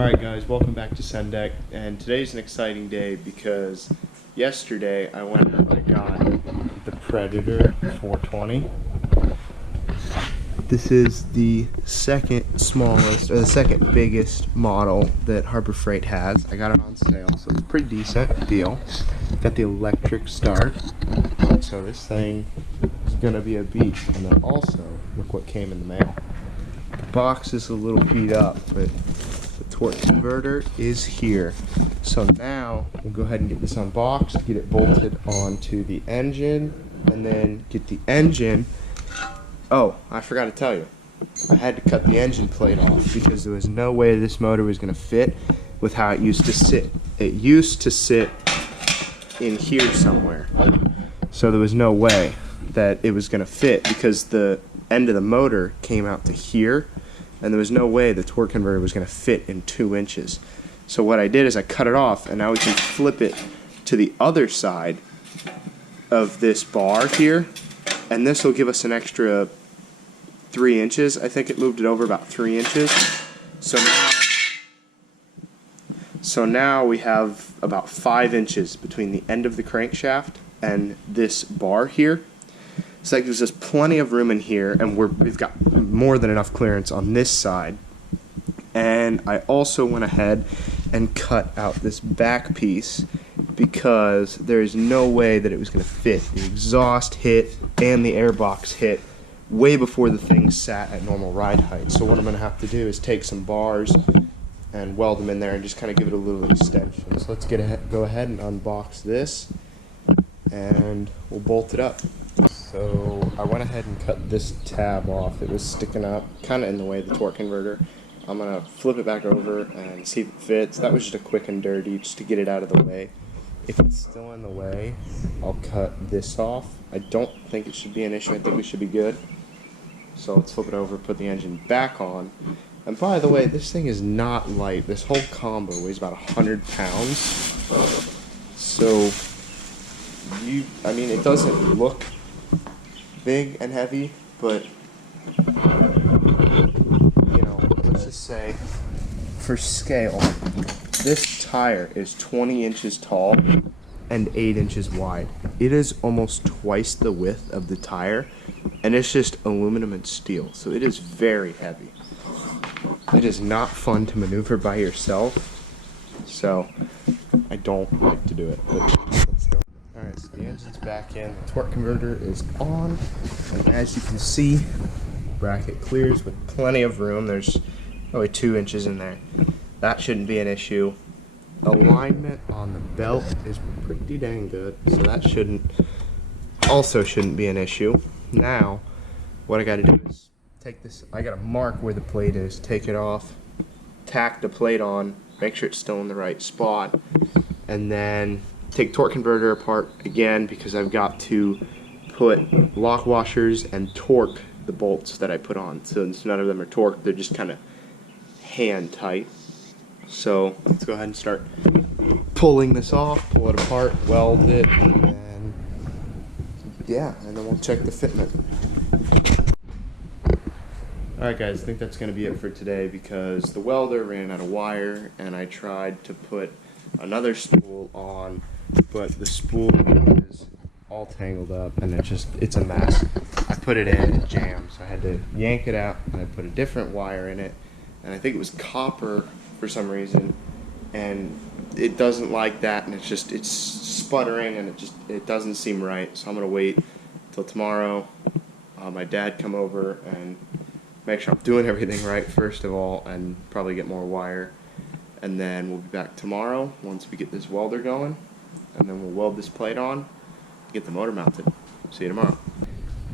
Alright guys, welcome back to Sendkart, and today's an exciting day because yesterday I went and I got the Predator 420. This is the second smallest, or the second biggest model that Harbor Freight has. I got it on sale, so it's a pretty decent deal. Got the electric start, so this thing is gonna be a beast. And then also, look what came in the mail. The box is a little beat up, but the torque converter is here. So now we'll go ahead and get this unboxed, get it bolted onto the engine, and then get the engine. Oh, I forgot to tell you, I had to cut the engine plate off because there was no way this motor was going to fit with how it used to sit. It used to sit in here somewhere, so there was no way that it was going to fit because the end of the motor came out to here, and there was no way the torque converter was going to fit in 2 inches. So what I did is I cut it off, and now we can flip it to the other side of this bar here, and this will give us an extra 3 inches. I think it moved it over about 3 inches. So now we have about 5 inches between the end of the crankshaft and this bar here. So that gives us plenty of room in here, and we've got more than enough clearance on this side. And I also went ahead and cut out this back piece because there is no way that it was going to fit. The exhaust hit and the airbox hit way before the thing sat at normal ride height. So what I'm going to have to do is take some bars and weld them in there and just kind of give it a little extension. So let's go ahead and unbox this, and we'll bolt it up. So I went ahead and cut this tab off. It was sticking up kind of in the way of the torque converter. I'm going to flip it back over and see if it fits. That was just a quick and dirty just to get it out of the way. If it's still in the way, I'll cut this off. I don't think it should be an issue. I think we should be good. So let's flip it over, put the engine back on. And by the way, this thing is not light. This whole combo weighs about 100 pounds. So, I mean, it doesn't look big and heavy, but, you know, let's just say, for scale, this tire is 20 inches tall and 8 inches wide. It is almost twice the width of the tire, and it's just aluminum and steel, so it is very heavy. It is not fun to maneuver by yourself, so I don't like to do it, but let's go. Alright, so the engine's back in, the torque converter is on, and as you can see, bracket clears with plenty of room. There's only 2 inches in there. That shouldn't be an issue. Alignment on the belt is pretty dang good, so that shouldn't be an issue. Now, what I gotta do is take this, I gotta mark where the plate is, take it off, tack the plate on, make sure it's still in the right spot, and then take torque converter apart again because I've got to put lock washers and torque the bolts that I put on. Since none of them are torqued, they're just kind of hand tight. So let's go ahead and start pulling this off, pull it apart, weld it, and yeah, and then we'll check the fitment. Alright guys, I think that's going to be it for today because the welder ran out of wire and I tried to put another spool on, but the spool is all tangled up and it's a mess. I put it in, it jammed, so I had to yank it out and I put a different wire in it, and I think it was copper for some reason, and it doesn't like that, and it's sputtering, and it doesn't seem right. So I'm gonna wait till tomorrow. My dad come over and make sure I'm doing everything right first of all, and probably get more wire, and then we'll be back tomorrow once we get this welder going, and then we'll weld this plate on, get the motor mounted. See you tomorrow.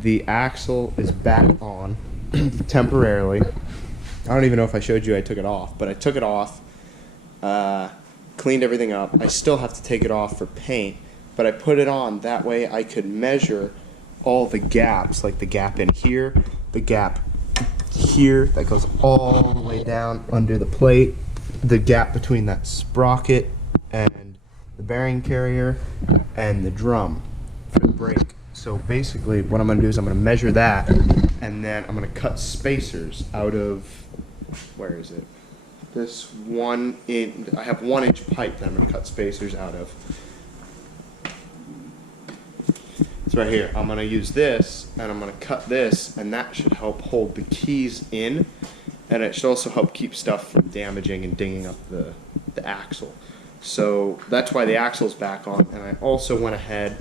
The axle is back on temporarily. I don't even know if I showed you I took it off, but I took it off, cleaned everything up. I still have to take it off for paint, but I put it on that way I could measure all the gaps, like the gap in here, the gap here that goes all the way down under the plate, the gap between that sprocket and the bearing carrier, and the drum for the brake. So basically what I'm going to do is I'm going to measure that, and then I'm going to cut spacers out of, where is it? this I have 1-inch pipe that I'm gonna cut spacers out of. It's right here. I'm gonna use this and I'm gonna cut this, and that should help hold the keys in, and it should also help keep stuff from damaging and dinging up the axle. So that's why the axle's back on, and I also went ahead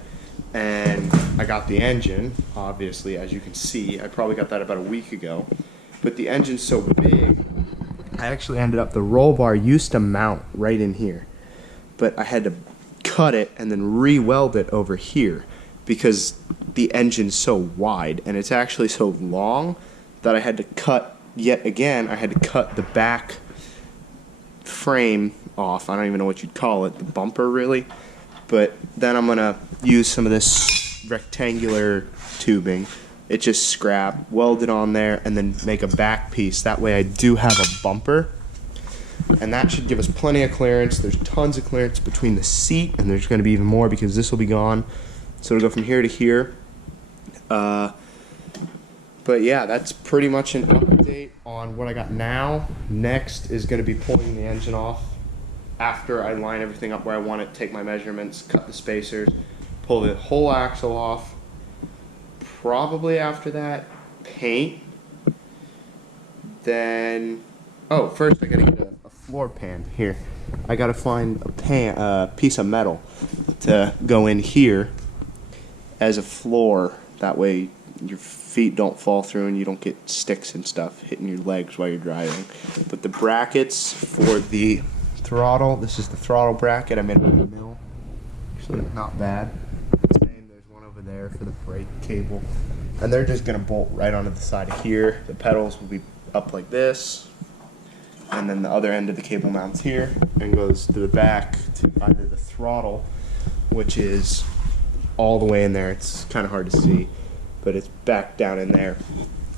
and I got the engine, obviously, as you can see. I probably got that about a week ago, but the engine's so big, I actually ended up, the roll bar used to mount right in here, but I had to cut it and then re-weld it over here because the engine's so wide, and it's actually so long that I had to cut, yet again, I had to cut the back frame off. I don't even know what you'd call it, the bumper really. But then I'm gonna use some of this rectangular tubing. It's just scrap, weld it on there, and then make a back piece. That way I do have a bumper, and that should give us plenty of clearance. There's tons of clearance between the seat, and there's gonna be even more because this will be gone. So it'll go from here to here. But yeah, that's pretty much an update on what I got now. Next is gonna be pulling the engine off after I line everything up where I want it, take my measurements, cut the spacers, pull the whole axle off. Probably after that, paint. Then, oh, first I gotta get a floor pan here. I gotta find a piece of metal to go in here as a floor. That way your feet don't fall through and you don't get sticks and stuff hitting your legs while you're driving. But the brackets for the throttle, this is the throttle bracket I made with a mill. Actually, not bad. Same, there's one over there for the brake cable. And they're just gonna bolt right onto the side of here. The pedals will be up like this. And then the other end of the cable mounts here and goes to the back to either the throttle, which is all the way in there. It's kind of hard to see, but it's back down in there.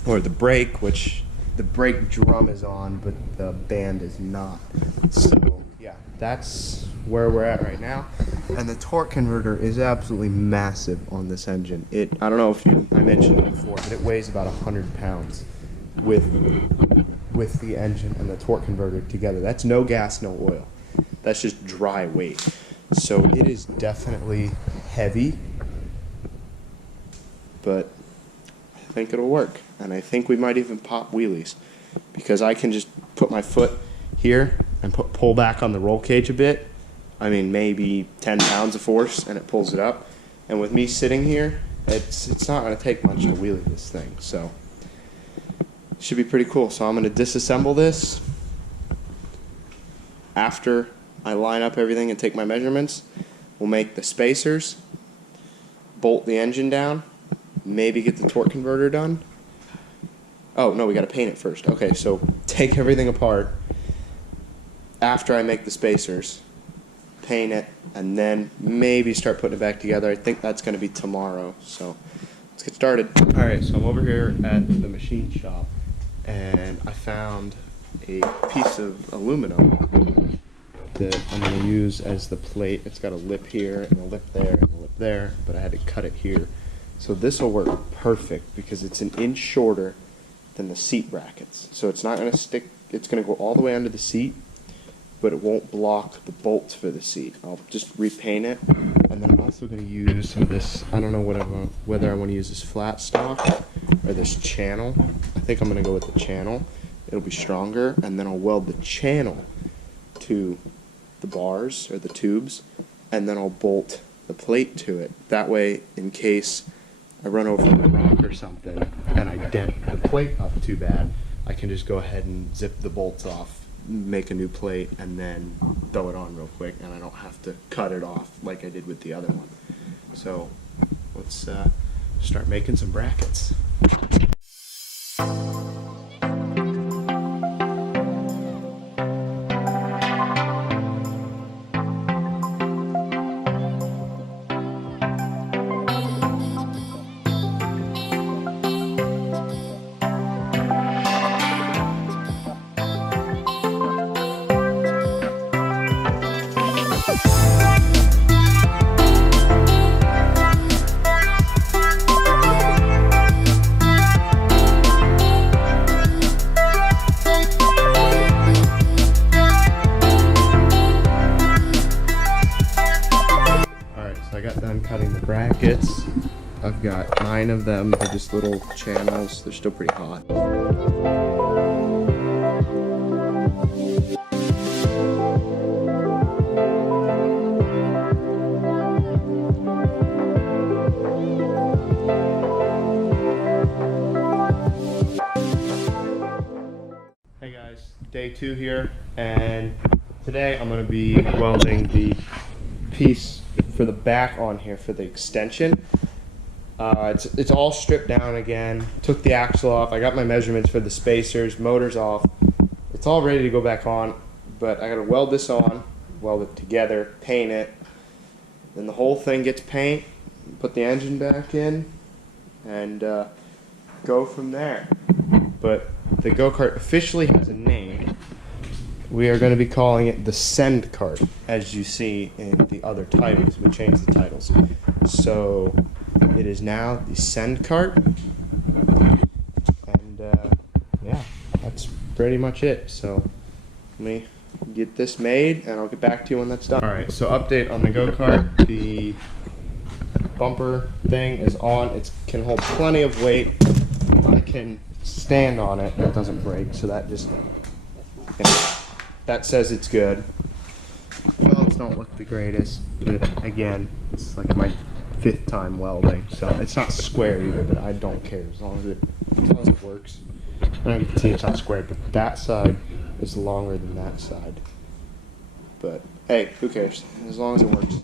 Or the brake, which the brake drum is on, but the band is not. So yeah, that's where we're at right now. And the torque converter is absolutely massive on this engine. I don't know if I mentioned it before, but it weighs about 100 pounds with the engine and the torque converter together. That's no gas, no oil. That's just dry weight. So it is definitely heavy, but I think it'll work. And I think we might even pop wheelies because I can just put my foot here and pull back on the roll cage a bit. I mean, maybe 10 pounds of force and it pulls it up. And with me sitting here, it's not going to take much to wheelie this thing. So it should be pretty cool. So I'm going to disassemble this after I line up everything and take my measurements. We'll make the spacers, bolt the engine down, maybe get the torque converter done. Oh, no, we got to paint it first. Okay, so take everything apart after I make the spacers, paint it, and then maybe start putting it back together. I think that's going to be tomorrow, so let's get started. All right, so I'm over here at the machine shop, and I found a piece of aluminum that I'm going to use as the plate. It's got a lip here, and a lip there, and a lip there, but I had to cut it here. So this will work perfect because it's an inch shorter than the seat brackets. So it's not going to stick, it's going to go all the way under the seat, but it won't block the bolts for the seat. I'll just repaint it, and then I'm also going to use some of this, I don't know whether I want to use this flat stock or this channel. I think I'm going to go with the channel. It'll be stronger, and then I'll weld the channel to the bars or the tubes, and then I'll bolt the plate to it. That way, in case I run over a rock or something and I dent the plate up too bad, I can just go ahead and zip the bolts off, make a new plate, and then throw it on real quick, and I don't have to cut it off like I did with the other one. So let's start making some brackets. sockets. I've got 9 of them. They're just little channels. They're still pretty hot. Hey guys, day 2 here, and today I'm going to be welding the piece for the back on here for the extension. It's all stripped down again. Took the axle off. I got my measurements for the spacers, motors off. It's all ready to go back on, but I got to weld this on, weld it together, paint it. Then the whole thing gets paint, put the engine back in, and go from there. But the go-kart officially has a name. We are going to be calling it the Sendkart, as you see in the other titles. We changed the titles. So it is now the Sendkart. And yeah, that's pretty much it. So let me get this made and I'll get back to you when that's done. Alright, so update on the go-kart. The bumper thing is on. It can hold plenty of weight. I can stand on it and it doesn't break, so that just, you know, that says it's good. Welds don't look the greatest, but again, it's like my 5th time welding, so it's not square either, but I don't care as long as it works. And you can see it's not square, but that side is longer than that side. But hey, who cares? As long as it works.